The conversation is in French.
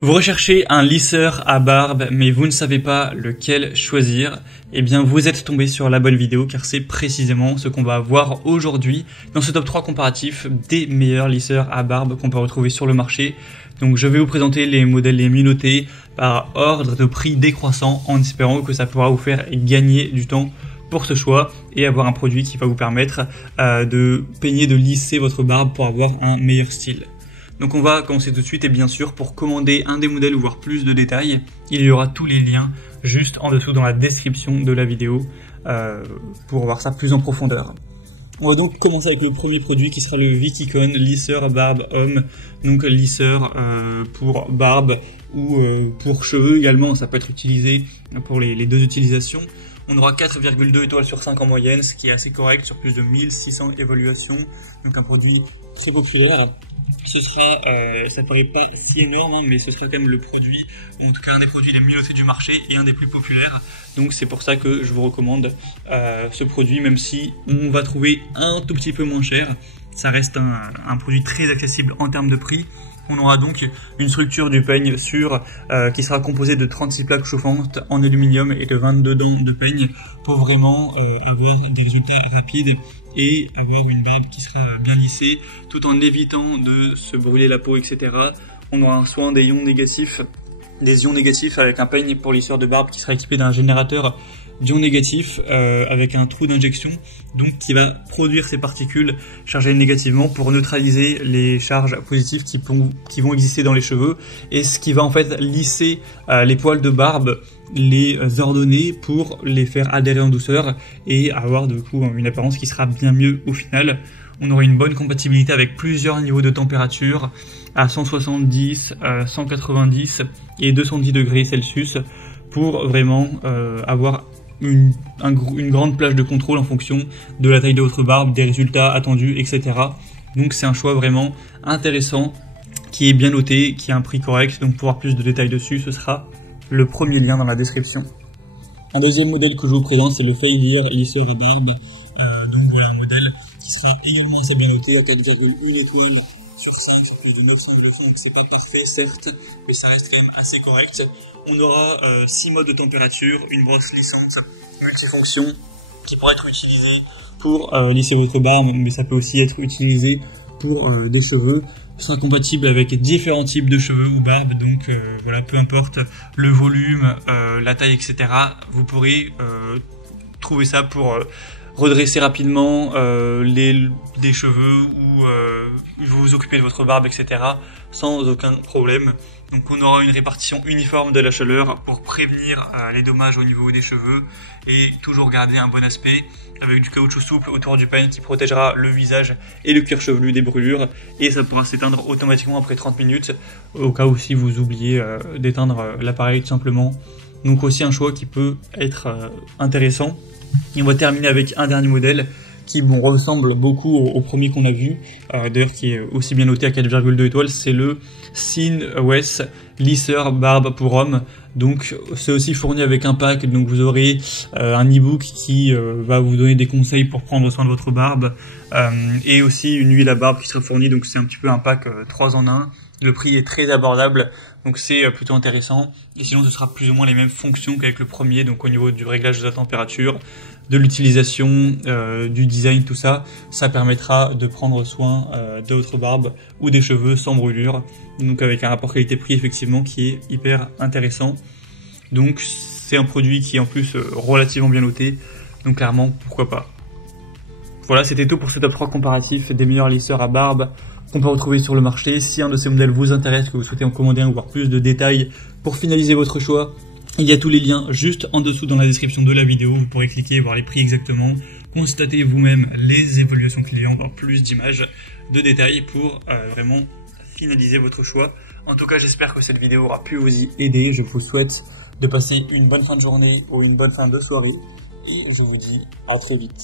Vous recherchez un lisseur à barbe, mais vous ne savez pas lequel choisir. Eh bien, vous êtes tombé sur la bonne vidéo, car c'est précisément ce qu'on va voir aujourd'hui dans ce top 3 comparatif des meilleurs lisseurs à barbe qu'on peut retrouver sur le marché. Donc, je vais vous présenter les modèles les mieux notés par ordre de prix décroissant, en espérant que ça pourra vous faire gagner du temps pour ce choix et avoir un produit qui va vous permettre de peigner, de lisser votre barbe pour avoir un meilleur style. Donc on va commencer tout de suite, et bien sûr pour commander un des modèles ou voir plus de détails, il y aura tous les liens juste en dessous dans la description de la vidéo pour voir ça plus en profondeur. On va donc commencer avec le premier produit qui sera le Viticon lisseur à barbe homme, donc lisseur pour barbe ou pour cheveux également, ça peut être utilisé pour les deux utilisations. On aura 4,2 étoiles sur 5 en moyenne, ce qui est assez correct sur plus de 1600 évaluations, donc un produit très populaire. Ce sera, ça paraît pas si énorme, mais ce sera quand même le produit, en tout cas un des produits les mieux notés du marché et un des plus populaires. Donc c'est pour ça que je vous recommande ce produit, même si on va trouver un tout petit peu moins cher. Ça reste un produit très accessible en termes de prix. On aura donc une structure du peigne sûr qui sera composée de 36 plaques chauffantes en aluminium et de 22 dents de peigne pour vraiment avoir des résultats rapides et avoir une barbe qui sera bien lissée tout en évitant de se brûler la peau, etc. On aura un soin des ions négatifs avec un peigne pour lisseur de barbe qui sera équipé d'un générateur d'ions négatifs avec un trou d'injection, donc qui va produire ces particules chargées négativement pour neutraliser les charges positives qui vont exister dans les cheveux, et ce qui va en fait lisser les poils de barbe, les ordonner pour les faire adhérer en douceur et avoir du coup une apparence qui sera bien mieux au final. On aura une bonne compatibilité avec plusieurs niveaux de température à 170, 190 et 210 degrés Celsius pour vraiment avoir une grande plage de contrôle en fonction de la taille de votre barbe, des résultats attendus, etc. Donc c'est un choix vraiment intéressant, qui est bien noté, qui a un prix correct. Donc pour avoir plus de détails dessus, ce sera le premier lien dans la description. Un deuxième modèle que je vous présente, c'est le Failure lisseur à barbe. Donc un modèle qui sera également assez bien noté à 4,1 étoiles sur 5, plus de 900 de fond, donc c'est pas parfait certes, mais ça reste quand même assez correct. On aura 6 modes de température, une brosse lissante multifonction qui pourra être utilisée pour lisser votre barbe, mais ça peut aussi être utilisé pour des cheveux. Ce sera compatible avec différents types de cheveux ou barbes, donc voilà, peu importe le volume, la taille, etc. Vous pourrez trouver ça pour redresser rapidement des cheveux ou vous occuper de votre barbe, etc. sans aucun problème. Donc on aura une répartition uniforme de la chaleur pour prévenir les dommages au niveau des cheveux et toujours garder un bon aspect, avec du caoutchouc souple autour du peigne qui protégera le visage et le cuir chevelu des brûlures, et ça pourra s'éteindre automatiquement après 30 minutes au cas où si vous oubliez d'éteindre l'appareil tout simplement. Donc aussi un choix qui peut être intéressant. Et on va terminer avec un dernier modèle qui ressemble beaucoup au premier qu'on a vu, d'ailleurs qui est aussi bien noté à 4,2 étoiles, c'est le Sin-Wes lisseur barbe pour homme. Donc c'est aussi fourni avec un pack, donc vous aurez un e-book qui va vous donner des conseils pour prendre soin de votre barbe, et aussi une huile à barbe qui sera fournie, donc c'est un petit peu un pack 3 en 1. Le prix est très abordable, donc c'est plutôt intéressant. Et sinon, ce sera plus ou moins les mêmes fonctions qu'avec le premier, donc au niveau du réglage de la température, de l'utilisation, du design, tout ça. Ça permettra de prendre soin de votre barbe ou des cheveux sans brûlure. Donc avec un rapport qualité-prix effectivement qui est hyper intéressant. Donc c'est un produit qui est en plus relativement bien noté, donc clairement pourquoi pas. Voilà, c'était tout pour ce top 3 comparatif des meilleurs lisseurs à barbe qu'on peut retrouver sur le marché. Si un de ces modèles vous intéresse, que vous souhaitez en commander un ou voir plus de détails pour finaliser votre choix, il y a tous les liens juste en dessous dans la description de la vidéo. Vous pourrez cliquer et voir les prix exactement, constater vous-même les évolutions clients, voir plus d'images, de détails pour vraiment finaliser votre choix. En tout cas, j'espère que cette vidéo aura pu vous y aider. Je vous souhaite de passer une bonne fin de journée ou une bonne fin de soirée et je vous dis à très vite.